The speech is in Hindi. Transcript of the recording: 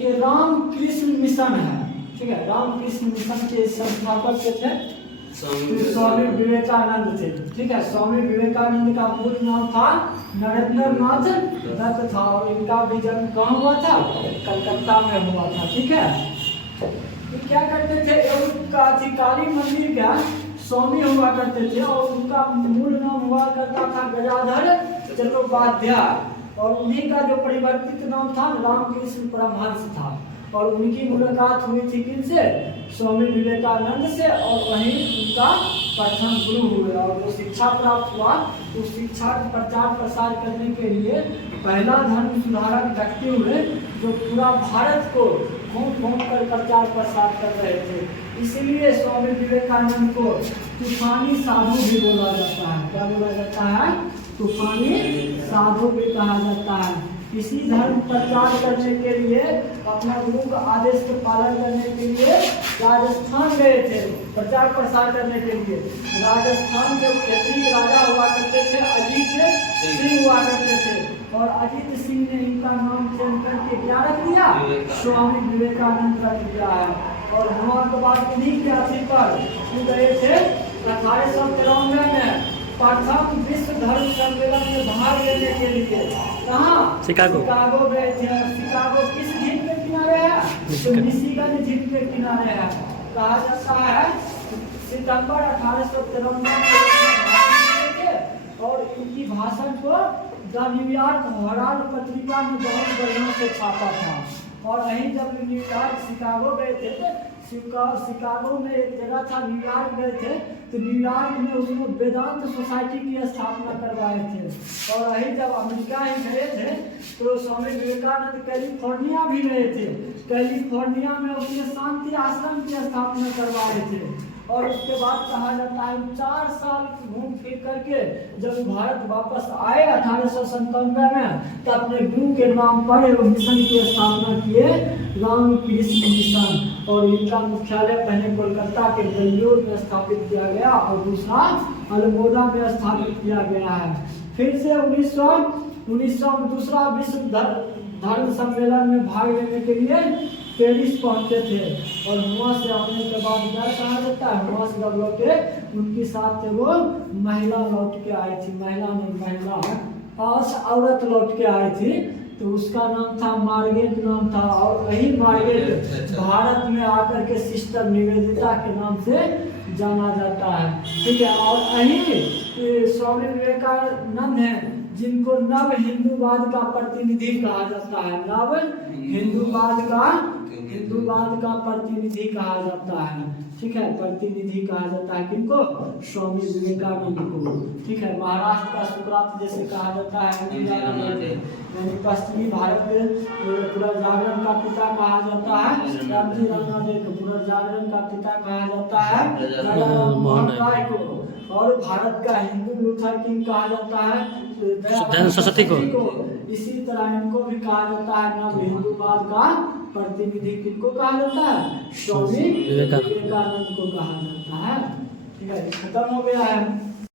ये रामकृष्ण मिशन है, ठीक है। रामकृष्ण मिशन के संस्थापक के थे स्वामी विवेकानंद थे, ठीक है। स्वामी विवेकानंद का पूर्ण नाम था नरेंद्रनाथ दत्त था और इनका भी जन्म कहाँ हुआ था? कलकत्ता में हुआ था, ठीक है। तो क्या करते थे, उनका काली मंदिर का स्वामी हुआ करते थे और उनका मूल नाम हुआ करता था गजाधर चट्टोपाध्याय और उन्हीं का जो परिवर्तित नाम था रामकृष्ण परमहंस था। और उनकी मुलाकात हुई थी किनसे? स्वामी विवेकानंद से और वहीं उनका प्रथम गुरु हुए और जो शिक्षा प्राप्त हुआ उस शिक्षा का प्रचार प्रसार करने के लिए पहला धर्म सुधारक व्यक्ति हुए जो पूरा भारत को घूम घूम कर प्रचार प्रसार कर रहे थे। इसीलिए स्वामी विवेकानंद को तूफानी साधु भी बोला जाता है। क्या बोला जाता है? तूफानी साधु भी कहा जाता है। इसी धर्म प्रचार करने के लिए अपना गुरु का आदेश के पालन करने के लिए राजस्थान गए थे, प्रचार प्रसार करने के लिए। राजस्थान के क्षेत्रीय राजा हुआ करते थे अजीत सिंह हुआ करते थे और अजीत सिंह ने इनका नाम चेंज करके क्या रख दिया? स्वामी विवेकानंद रख दिया है। और वहाँ के बाद इन्हीं के अथी पर गए थे 1893 में प्रथम विश्व धर्म सम्मेलन में भाग लेने के लिए। कहाँ? शिकागो गए थे। शिकागो किस झील के किनारे है? तो मिशिगन झील के किनारे है। कहा जाता है सितंबर 1893 में और इनकी भाषण को द न्यूयॉर्क हेराल्ड पत्रिका में बहुत बढ़िया से छापा था। और वहीं जब न्यूयॉर्क शिकागो गए थे तो शिकागो में एक जगह था, न्यूयॉर्क गए थे तो न्यूयॉर्क में उसने वेदांत सोसाइटी की स्थापना करवाए थे। और वहीं जब अमेरिका ही गए थे तो स्वामी विवेकानंद कैलिफोर्निया भी गए थे। कैलिफोर्निया में उसने शांति आश्रम की स्थापना करवाए थे। और उसके बाद कहा जाता है 4 साल घूम फिर करके जब भारत वापस आए 1897 में तो अपने गुरु के नाम पर मिशन की स्थापना किए, रामकृष्ण मिशन। और इनका मुख्यालय पहले कोलकाता के बेंगलुरु में स्थापित किया गया और दूसरा अल्मोड़ा में स्थापित किया गया है। फिर से 1900 दूसरा विश्व धर्म सम्मेलन में भाग लेने के लिए पेरिस पहुंचे थे और वहाँ से आने के बाद क्या कहा जाता है? वहाँ से जब लौटे उनके साथ वो महिला लौट के आई थी, महिला औरत लौट के आई थी तो उसका नाम था मार्गेट नाम था। और वही मार्गेट भारत में आकर के सिस्टर निवेदिता के नाम से जाना जाता है, ठीक है। और वही स्वामी विवेकानंद है जिनको नव हिंदूवाद का प्रतिनिधि कहा जाता है। नव हिंदूवाद का प्रतिनिधि कहा जाता है, ठीक है। प्रतिनिधि कहा जाता है किनको? स्वामी विवेकानंद को, ठीक है। महाराष्ट्र का सुकरात जैसे कहा जाता है, यानी पश्चिमी भारत के पुनर्जागरण का पिता कहा जाता है। रामजी रामदेव को पुनर्जागरण का पिता कहा जाता है मोहन राय को। और भारत का हिंदू लूथर किंग कहा जाता है सरस्वती को। इसी तरह इनको भी कहा जाता है नव हिंदूवाद का प्रतिनिधि किनको कहा जाता है? स्वामी विवेकानंद को कहा जाता है, ठीक है। खत्म हो गया है।